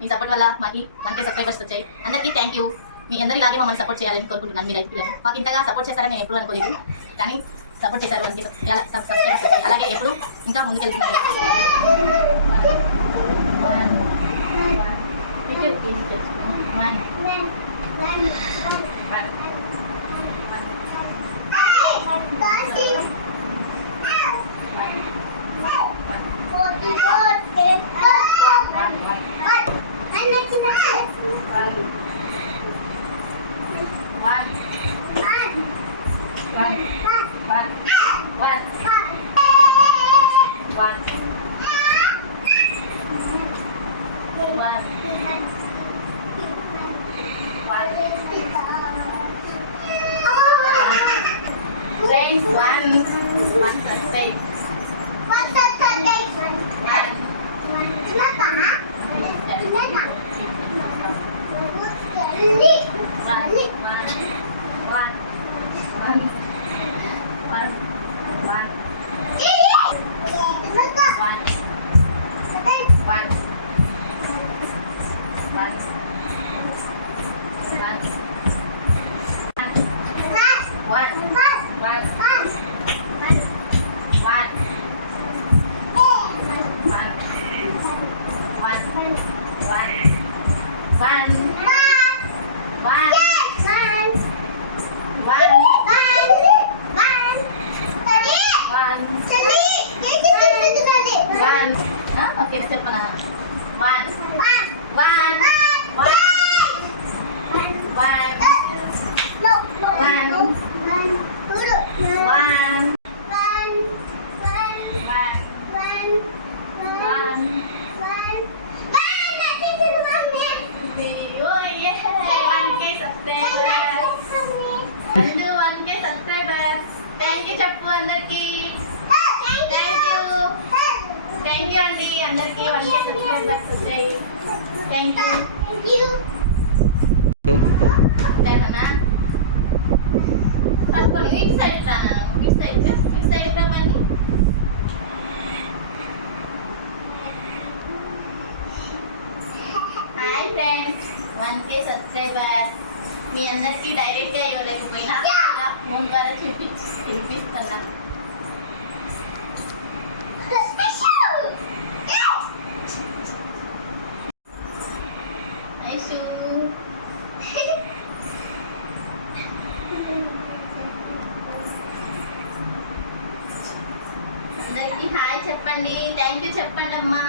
మీ సపోర్ట్ వల్ల మాకు 1K subscribers వచ్చాయి. అందరికీ థ్యాంక్ యూ. మీ అందరూ ఇలాగే మమ్మల్ని సపోర్ట్ చేయాలని కోరుకుంటున్నాను. మీ రైతు పిల్లలు మాకు ఇంతగా సపోర్ట్ చేస్తారని నేను ఎప్పుడు అనుకోలేదు, కానీ సపోర్ట్ చేశారు. 1K సబ్స్క్రైబర్స్ వచ్చాయి. అలాగే ఎప్పుడు ఇంకా ముందుకెళ్తున్నారు. Thank you. Hi friends, 1K subscribers. మీ అందరికీ డైరెక్ట్గా ఇవ్వలేకపోయినా ఫోన్ ద్వారా చూపిస్తున్నా. అందరికి హాయ్ చెప్పండి, థ్యాంక్ యూ చెప్పండి అమ్మా.